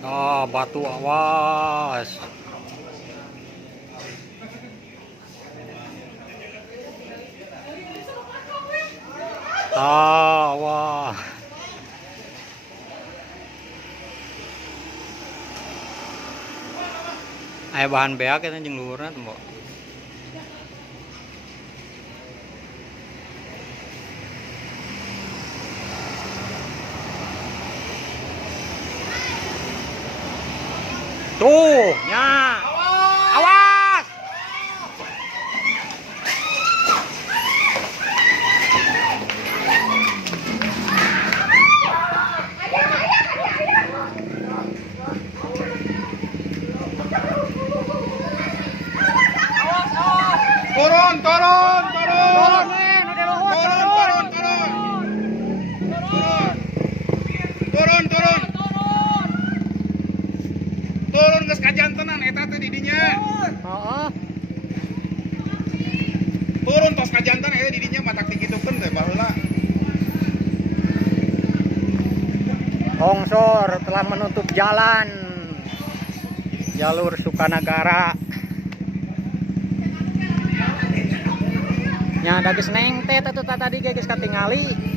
Oh, batu awas. Wah. Aya bahan beak eta jeung luhurna teu, Mbok. Tuh, nya. Awas. Turun, turun, turun. Turun nih, nu di luhur Turun, turun, turun. Turun, turun. Turun geus kajantenan eta teh di dinya. Heeh. Turun tos kajanten eta di dinya matak digitukeun teh baheula. Longsor telah menutup jalan jalur Sukanagara. Nya ada geus neng teh eta tadi geus katingali.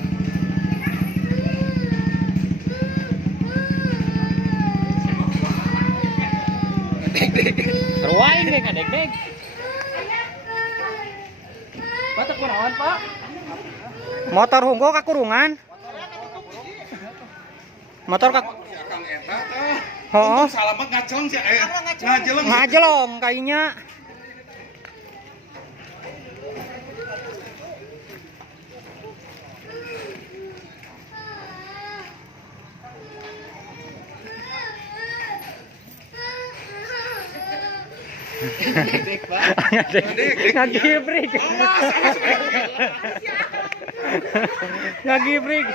Ruain deh kadek-dek. Batak kunaon, Pak? Motor hunggo kakurungan. Motor Si Akang eta teh. Heeh. Untung salamet ngaceleng si ngajeleng. Ngajelong kayunya. Ngagibrik. Ngagibrik.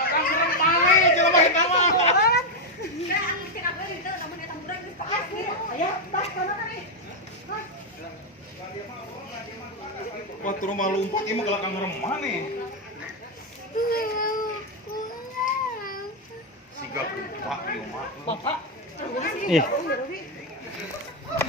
Wah, turun mah lumpat ieu mah galak ngeremah nih. Sigap lupa ieu mah. Ih,